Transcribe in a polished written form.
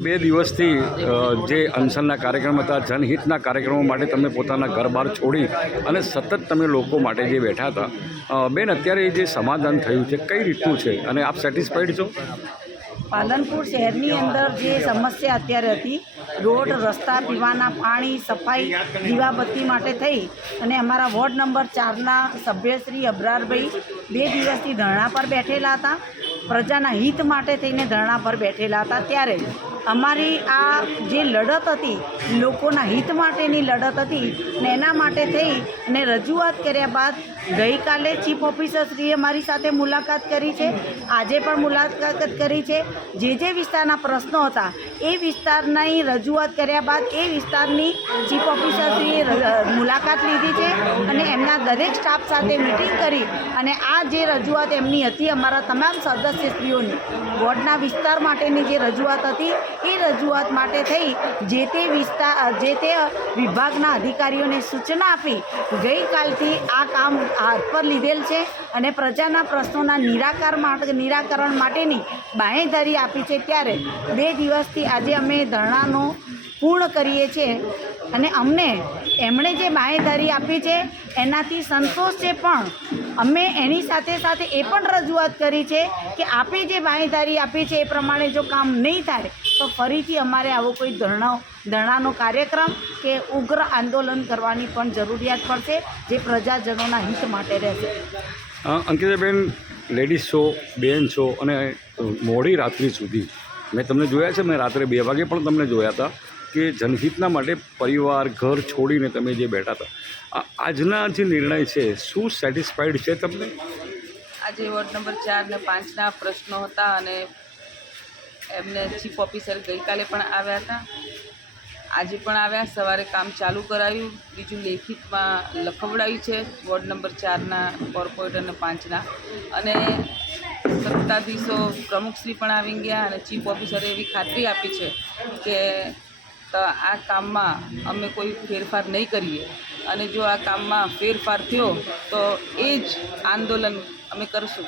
બે દિવસથી જે અનશનના કાર્યક્રમ હતા, જનહિતના કાર્યક્રમો માટે તમે પોતાના ઘર બહાર છોડી અને સતત તમે લોકો માટે જે બેઠા હતા, બેન અત્યારે જે સમાધાન થયું છે કઈ રીતનું છે અને આપ સેટિસ્ફાઈડ છો? પાલનપુર શહેરની અંદર જે સમસ્યા અત્યારે હતી, રોડ, રસ્તા, પીવાના પાણી, સફાઈ, દીવાબત્તી માટે થઈ અને અમારા વોર્ડ નંબર 4ના સભ્ય શ્રી અબરારભાઈ 2 દિવસથી ધરણા પર બેઠેલા હતા. પ્રજાના હિત માટે થઈને ધરણા પર બેઠેલા હતા. ત્યારે અમારી આ જે લડત હતી, લોકોના હિત માટેની લડત હતી ને એના માટે થઈ અને રજૂઆત કર્યા બાદ ગઈકાલે ચીફ ઓફિસરશ્રીએ મારી સાથે મુલાકાત કરી છે, આજે પણ મુલાકાત કરી છે. જે વિસ્તારના પ્રશ્નો હતા એ વિસ્તારની રજૂઆત કર્યા બાદ એ વિસ્તારની ચીફ ઓફિસરશ્રીએ મુલાકાત લીધી છે અને એમના દરેક સ્ટાફ સાથે મિટિંગ કરી અને આ જે રજૂઆત એમની હતી, અમારા તમામ સદસ્યશ્રીઓની વોર્ડના વિસ્તાર માટેની જે રજૂઆત હતી એ રજૂઆત માટે થઈ જે તે વિભાગના અધિકારીઓને સૂચના આપી ગઈકાલથી આ કામ હાથ પર લીધેલ છે અને પ્રજાના પ્રશ્નોના નિરાકરણ માટેની બાંહેધરી આપી છે. ત્યારે 2 દિવસથી આજે અમે ધરણાનો પૂર્ણ કરીએ છીએ અને અમને એમણે જે બાંહેધરી આપી છે એનાથી સંતોષ છે, પણ અમે એની સાથે સાથે એ પણ રજૂઆત કરી છે કે આપે જે બાંહેધરી આપી છે એ પ્રમાણે જો કામ નહીં થાય તો ફરીથી અમારે આવો કોઈ ધરણાનો કાર્યક્રમ કે ઉગ્ર આંદોલન કરવાની પણ જરૂરિયાત પડશે, જે પ્રજાજનોના હિત માટે રહેશે. અંકિતાબેન, લેડીઝ છો, બેન છો અને મોડી રાત્રિ સુધી મેં તમને જોયા છે, મેં રાત્રે 2 વાગે પણ તમને જોયા હતા કે જનહિતના માટે પરિવાર ઘર છોડીને તમે જે બેઠા હતા. આજના જે નિર્ણય છે શું સેટિસ્ફાઈડ છે તમને? આજે વોર્ડ નંબર 4 ને 5ના પ્રશ્નો હતા અને એમને ચીફ ઓફિસર ગઈકાલે પણ આવ્યા હતા, આજે પણ આવ્યા. સવારે કામ ચાલુ કરાયું, બીજું લેખિતમાં લખવડાયું છે વોર્ડ નંબર 4ના કોર્પોરેટર અને 5ના, અને સત્તાધીશો પ્રમુખશ્રી પણ આવી ગયા અને ચીફ ઓફિસરે એવી ખાતરી આપી છે કે આ કામમાં અમે કોઈ ફેરફાર નહીં કરીએ અને જો આ કામમાં ફેરફાર થયો તો એ જ આંદોલન અમે કરશું.